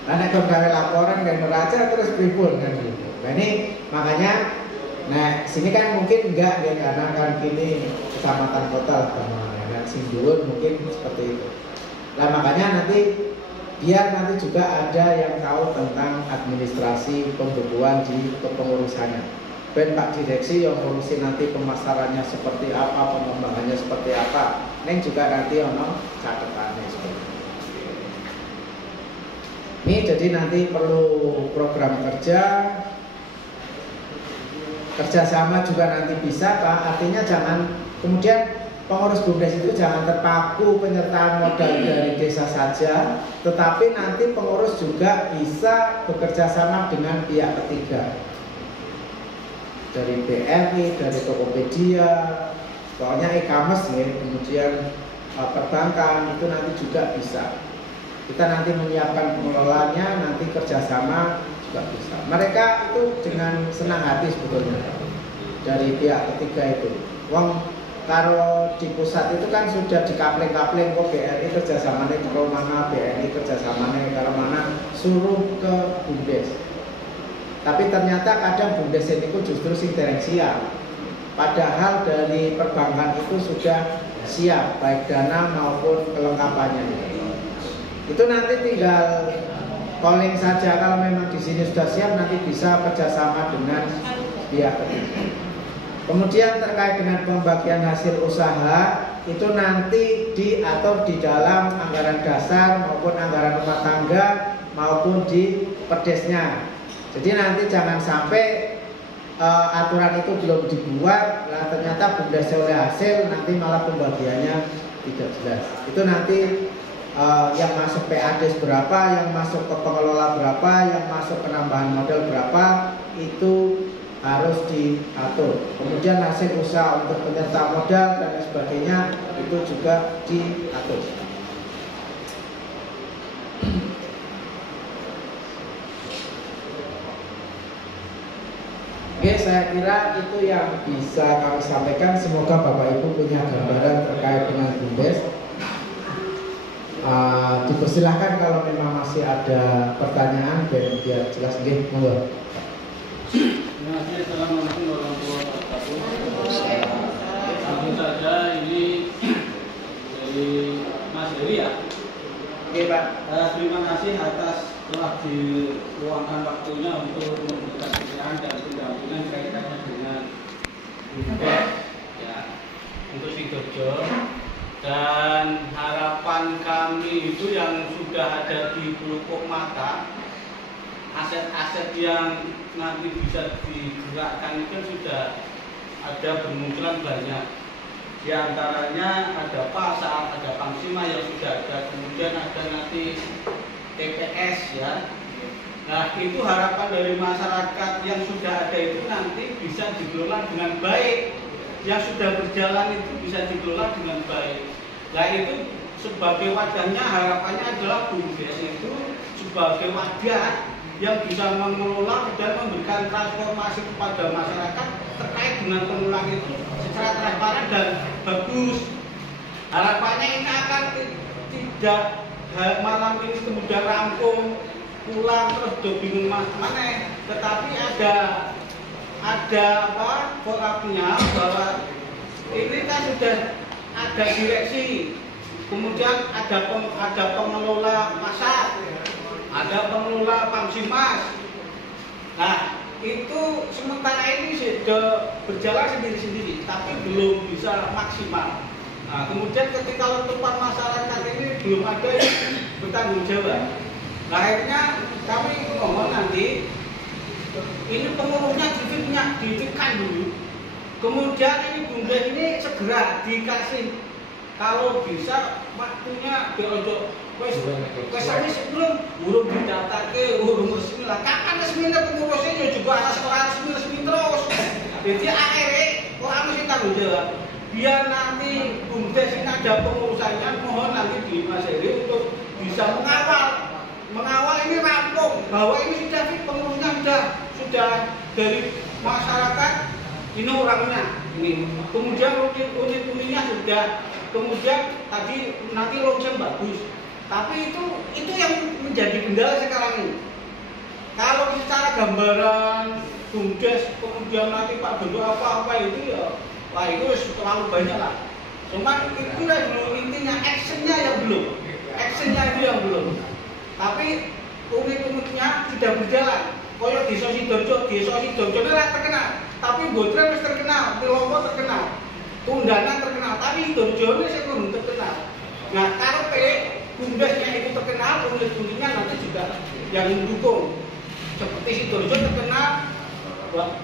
Nah nek gawe laporan gawe neraca terus pripun kan gitu. Nah ini makanya sini kan mungkin enggak ya karena kan kini kecamatan kota teman-teman. Nah sing dhuwur mungkin seperti itu. Nah makanya nanti biar nanti juga ada yang tahu tentang administrasi pembukuan di kepengurusannya. Ben Pak Direksi yang ngurusi nanti pemasarannya seperti apa, pengembangannya seperti apa. Neng juga nanti ono catatannya seperti itu. Ini jadi nanti perlu program kerjasama juga nanti bisa Pak. Artinya jangan kemudian pengurus BUMDes itu jangan terpaku penyertaan modal dari desa saja, tetapi nanti pengurus juga bisa bekerja sama dengan pihak ketiga dari BRI, dari Tokopedia, pokoknya e-commerce ya, kemudian perbankan itu nanti juga bisa. Kita nanti menyiapkan pengelolanya, nanti kerjasama juga bisa. Mereka itu dengan senang hati sebetulnya dari pihak ketiga itu. Kalau di pusat itu kan sudah dikapling-kapling kok BRI kerjasamanya ke mana, BRI kerjasamanya ke mana, suruh ke BUMDes. Tapi ternyata kadang BUMDes ini justru sing dereng siap. Padahal dari perbankan itu sudah siap, baik dana maupun kelengkapannya. Itu nanti tinggal calling saja kalau memang di sini sudah siap, nanti bisa kerjasama dengan pihak ketiga. Kemudian terkait dengan pembagian hasil usaha itu nanti diatur di dalam anggaran dasar maupun anggaran rumah tangga maupun di perdesnya. Jadi nanti jangan sampai aturan itu belum dibuat, lah ternyata BUMDes oleh hasil nanti malah pembagiannya tidak jelas. Itu nanti yang masuk PADes berapa, yang masuk ke pengelola berapa, yang masuk penambahan modal berapa, itu harus diatur. Kemudian hasil usaha untuk penyerta modal dan lain sebagainya itu juga diatur. Oke, saya kira itu yang bisa kami sampaikan. Semoga Bapak Ibu punya gambaran terkait dengan BUMDes. Dipersilahkan kalau memang masih ada pertanyaan biar jelas. Oke, monggo. Terima kasih. Assalamualaikum warahmatullahi wabarakatuh. Langsung saja ini dari Mas Heri ya. Oke Pak. Terima kasih atas telah diluangkan waktunya untuk memberikan pikiran dan pendampingan kaitannya dengan BUMDes ya untuk Sidoarjo. Dan harapan kami itu yang sudah ada di pelupuk mata, aset-aset yang nanti bisa digerakkan itu sudah ada bermunculan banyak. Di antaranya ada pasar, ada Pangsima yang sudah ada, kemudian ada nanti TPS ya. Nah itu harapan dari masyarakat yang sudah ada itu nanti bisa dikelola dengan baik. Yang sudah berjalan itu bisa dikelola dengan baik. Nah itu sebagai wadahnya harapannya adalah BUMDes itu sebagai wadah yang bisa mengelola dan memberikan transformasi kepada masyarakat terkait dengan pengelolaan itu secara transparan dan bagus. Harapannya ini akan tidak malam ini kemudian rampung pulang terus do bingung mana, tetapi ada follow-up-nya bahwa ini kan sudah ada direksi, kemudian ada pengelola pasar, ada pengelola Pamsimas. Nah itu sementara ini sudah berjalan sendiri-sendiri, tapi belum bisa maksimal. Nah kemudian ketika letupan masyarakat ini belum ada yang bertanggung jawab. Nah akhirnya kami mohon nanti ini pengurusnya didirikan dulu. Kemudian ini BUMDes ini segera dikasih kalau bisa waktunya berojo wes sebelum urung didatake urung resmi lah. Kapan resminya pengurusnya juga atas sekolah resmi terus. Jadi akhirnya orang mesti tanggung jawab. Biar nanti BUMDes ini ada pengurusannya, mohon nanti di Mas Heri untuk bisa mengawal ini rampung bahwa ini sudah pengurusnya sudah dari masyarakat ini orangnya ini, kemudian unit-unitnya sudah, kemudian tadi nanti lonceng bagus, tapi itu yang menjadi kendala sekarang ini. Kalau secara gambaran BUMDes kemudian nanti Pak bentuk apa itu ya, wah itu terlalu banyak lah. Cuma itulah dulu intinya, actionnya itu yang belum. Tapi unit-unitnya sudah berjalan. Koyo desa Sidoarjo ini terkenal, tapi Botrem harus terkenal, Tilombo terkenal, Tundanan terkenal, tapi Sidoarjo ini saya belum terkenal. Nah, kalau BUMDesnya itu terkenal, unit-unitnya nanti juga yang mendukung. Seperti Sidoarjo terkenal,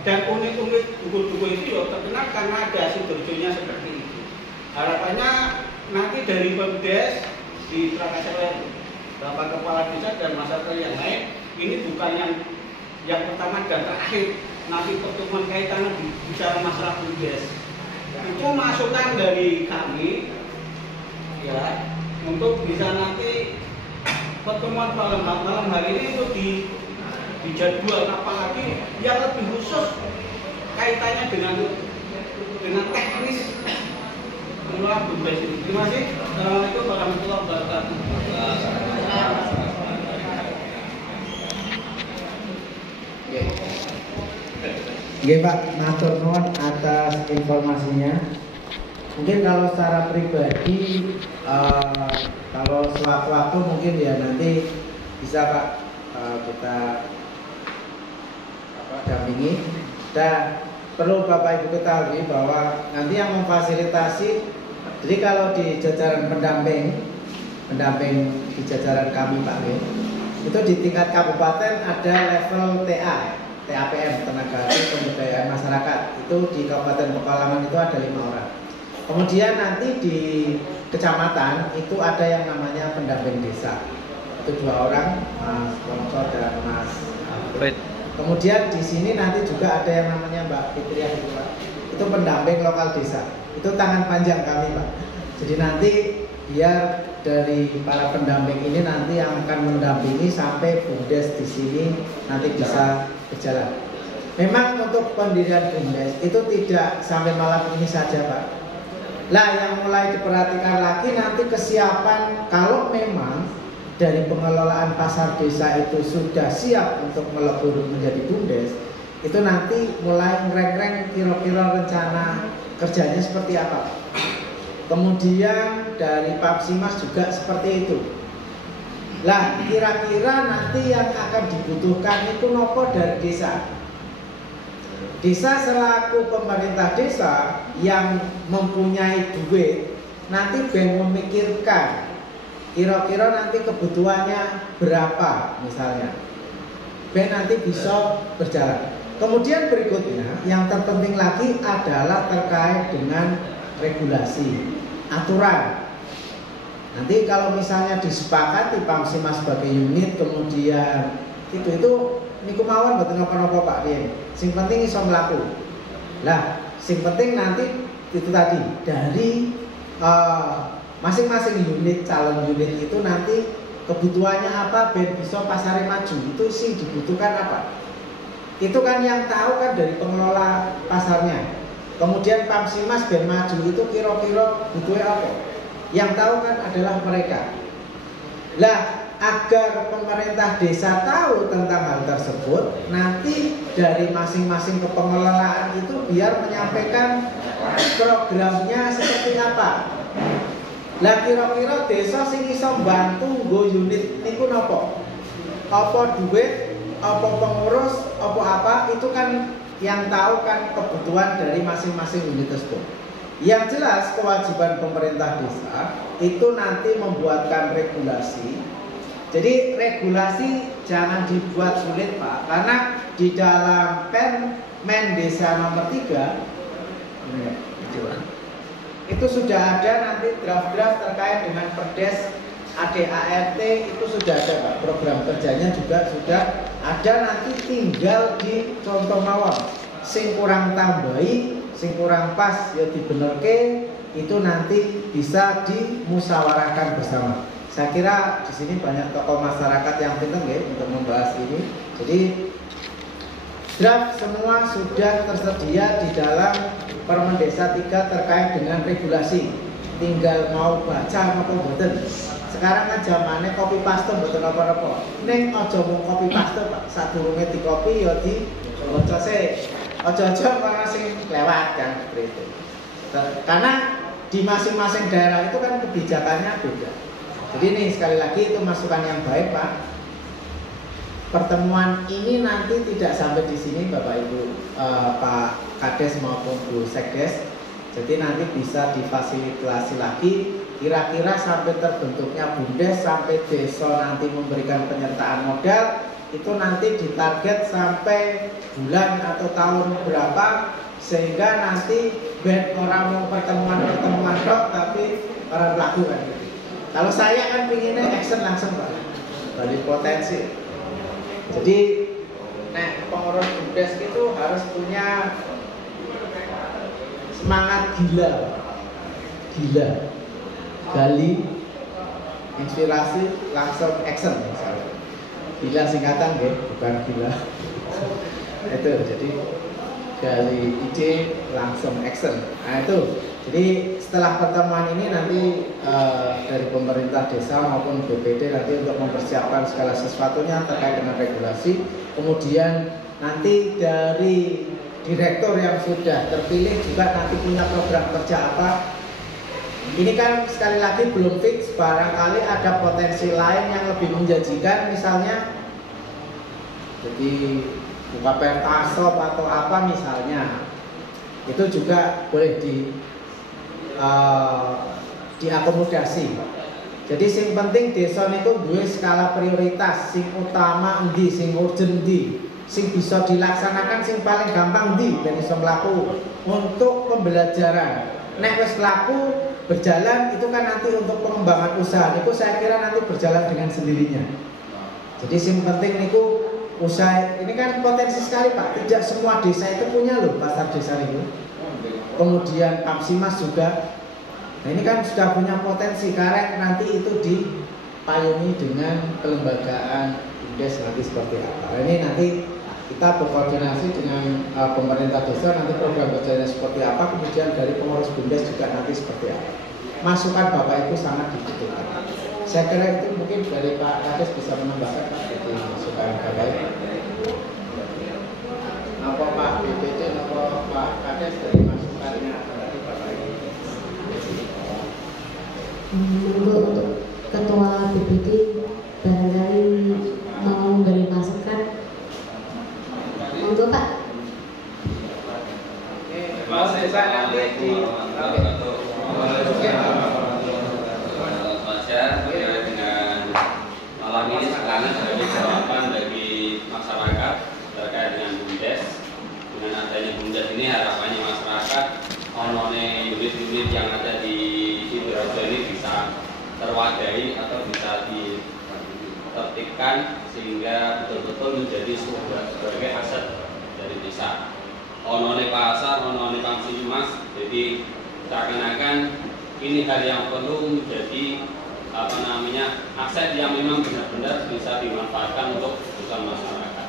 dan unit-unit duku-duku itu juga terkenal karena ada Sidoarjonya seperti itu. Harapannya nanti dari BUMDes di Prakasa Bapak Kepala Desa dan masyarakat yang lain, ini bukan yang pertama dan terakhir. Nanti pertemuan kaitannya bicara masalah BUMDes. Itu masukan dari kami, ya, untuk bisa nanti pertemuan malam hari ini untuk dijadwal, apalagi yang lebih khusus kaitannya dengan teknis pengelolaan BUMDes ini. Terima kasih. Assalamualaikum warahmatullahi wabarakatuh. Oke Pak, matur nuwun atas informasinya. Mungkin kalau secara pribadi, kalau sewaktu-waktu mungkin ya nanti bisa Pak kita dampingi. Dan perlu Bapak Ibu ketahui bahwa nanti yang memfasilitasi, jadi kalau di jajaran pendamping di jajaran kami Pak, itu di tingkat kabupaten ada level TAPM, tenaga pemberdayaan masyarakat. Itu di Kabupaten Pekalongan itu ada 5 orang. Kemudian nanti di kecamatan itu ada yang namanya pendamping desa. Itu 2 orang, Mas Sponsor dan Mas Kemudian di sini nanti juga ada yang namanya Mbak Fitriah itu Pak. Itu pendamping lokal desa. Itu tangan panjang kami Pak. Jadi nanti biar dari para pendamping ini nanti yang akan mendampingi sampai BUMDes di sini nanti bisa berjalan. Memang untuk pendirian BUMDes itu tidak sampai malam ini saja Pak. Lah yang mulai diperhatikan lagi nanti kesiapan kalau memang dari pengelolaan pasar desa itu sudah siap untuk melebur menjadi BUMDes, itu nanti mulai ngereng-reng kira-kira rencana kerjanya seperti apa. Kemudian dari Papsimas juga seperti itu. Lah kira-kira nanti yang akan dibutuhkan itu nopo dari desa. Desa selaku pemerintah desa yang mempunyai duit nanti memikirkan kira-kira nanti kebutuhannya berapa misalnya. Nanti bisa berjalan. Kemudian berikutnya yang terpenting lagi adalah terkait dengan regulasi, aturan. Nanti kalau misalnya disepakati Pamsimas sebagai unit, kemudian itu niku mawon mboten napa-napa Pak Rien. Sing penting iso mlaku. Lah, sing penting nanti itu tadi dari masing-masing unit, calon unit itu nanti kebutuhannya apa ben bisa pasare maju. Itu sih dibutuhkan apa? Itu kan yang tahu kan dari pengelola pasarnya. Kemudian Pamsimas ben maju itu kira-kira butuhnya apa? Yang tahu kan adalah mereka. Lah, agar pemerintah desa tahu tentang hal tersebut, nanti dari masing-masing kepengelolaan itu biar menyampaikan programnya seperti apa. Lah kira-kira desa sing iso bantu nggo unit niku napa? Apa duit, apa pengurus, apa itu kan yang tahu kan kebutuhan dari masing-masing unit tersebut. Yang jelas kewajiban pemerintah desa itu nanti membuatkan regulasi. Jadi regulasi jangan dibuat sulit Pak, karena di dalam Permen Desa nomor 3 itu sudah ada nanti draft-draft terkait dengan Perdes ADART itu sudah ada Pak. Program kerjanya juga sudah ada, nanti tinggal di contoh mawon. Sing kurang tambahi, sing kurang pas ya dibenerke, itu nanti bisa dimusyawarahkan bersama. Saya kira di sini banyak tokoh masyarakat yang pintar ya untuk membahas ini. Jadi draft semua sudah tersedia di dalam Permen Desa 3 terkait dengan regulasi. Tinggal mau baca maupun boten. Sekarang kan zamannya copy paste boten apa-apa. Ning aja mung copy paste Pak. Sadurunge di copy ya di baca sih. Aja-aja karena sing lewat kan seperti itu. Karena di masing-masing daerah itu kan kebijakannya beda. Jadi ini sekali lagi itu masukan yang baik Pak. Pertemuan ini nanti tidak sampai di sini Bapak Ibu Pak Kades maupun Bu Sekdes. Jadi nanti bisa difasilitasi lagi kira-kira sampai terbentuknya BUMDes, sampai desa nanti memberikan penyertaan modal, itu nanti ditarget sampai bulan atau tahun berapa, sehingga nanti ben orang mau pertemuan dok tapi orang pelaku kan. Kalau saya kan pinginnya action langsung Pak, balik potensi. Jadi pengurus BUMDes itu harus punya semangat gila, gali, inspirasi, langsung action misalnya. Gila singkatan ya, bukan gila. Itu jadi gali ide langsung action. Nah itu. Jadi setelah pertemuan ini nanti dari pemerintah desa maupun BPD nanti untuk mempersiapkan segala sesuatunya terkait dengan regulasi. Kemudian nanti dari direktur yang sudah terpilih juga nanti punya program kerja apa. Ini kan sekali lagi belum fix, barangkali ada potensi lain yang lebih menjanjikan, misalnya jadi buka pertasop atau apa misalnya. Itu juga boleh diakomodasi. Jadi sing penting desa niku duwe skala prioritas, sing utama endi, sing urgent endi, sing bisa dilaksanakan sing paling gampang endi ben iso mlaku untuk pembelajaran. Nek wis laku berjalan itu kan nanti untuk pengembangan usaha niku saya kira nanti berjalan dengan sendirinya. Jadi sing penting niku usaha ini kan potensi sekali Pak. Tidak semua desa itu punya loh pasar desa itu. Kemudian Kamsimas juga. Nah ini kan sudah punya potensi karena nanti itu dipayungi dengan kelembagaan BUMDes nanti seperti apa. Nah, ini nanti kita berkoordinasi dengan pemerintah desa nanti program kerjanya seperti apa, kemudian dari pengurus BUMDes juga nanti seperti apa. Masukan Bapak Ibu sangat dibutuhkan. Saya kira itu mungkin dari Pak Kades bisa menambahkan Pak itu masukan Bapak Ibu. Apa Pak BPD atau Pak Kades dari masukannya dari Bapak Ibu? Untuk Ketua BPD barangkali mau memberi masukan untuk Pak. Mas Desa nanti di terkait dengan malam ini sekarang sebagai jawaban bagi masyarakat terkait dengan BUMDes. Dengan adanya BUMDes ini harapannya masyarakat onone unit-unit yang ada di Sidoarjo ini bisa terwadahi atau bisa ditertibkan sehingga betul-betul menjadi sebagai aset dari desa. Onone pasar, onone Kamsimas, jadi seakan-akan ini hal yang perlu menjadi aset yang memang benar-benar bisa dimanfaatkan untuk kebutuhan masyarakat.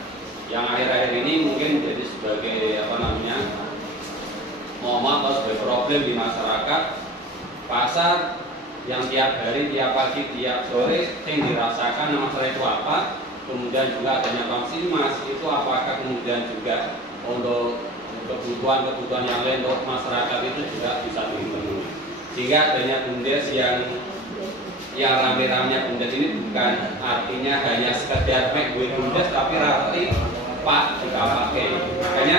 Yang akhir-akhir ini mungkin jadi sebagai momok atau sebagai problem di masyarakat. Pasar yang tiap hari, tiap pagi, tiap sore yang dirasakan masalah itu apa, kemudian juga adanya Kamsimas itu apakah kemudian juga untuk kebutuhan yang lain untuk masyarakat itu juga bisa dipenuhi. Sehingga adanya BUMDes yang rame-ramenya BUMDes ini bukan artinya hanya sekedar make gue BUMDes, tapi arti Pak juga pakai. Makanya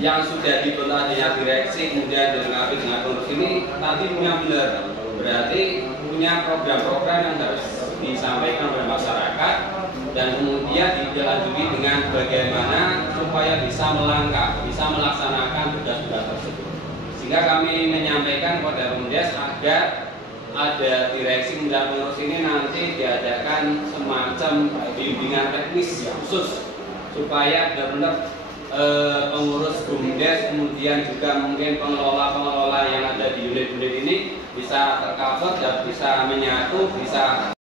yang sudah dibentuk adanya direksi kemudian dilengkapi dengan pengurus ini tadi punya benar, berarti punya program-program yang harus disampaikan oleh masyarakat dan kemudian dilanjuti dengan bagaimana supaya bisa melangkah, bisa melaksanakan tugas-tugas tersebut. Sehingga kami menyampaikan kepada BUMDes agar ada direksi dan pengurus ini nanti diadakan semacam bimbingan teknis khusus supaya benar-benar pengurus BUMDes kemudian juga mungkin pengelola-pengelola yang ada di unit-unit ini bisa tercover dan bisa menyatu, bisa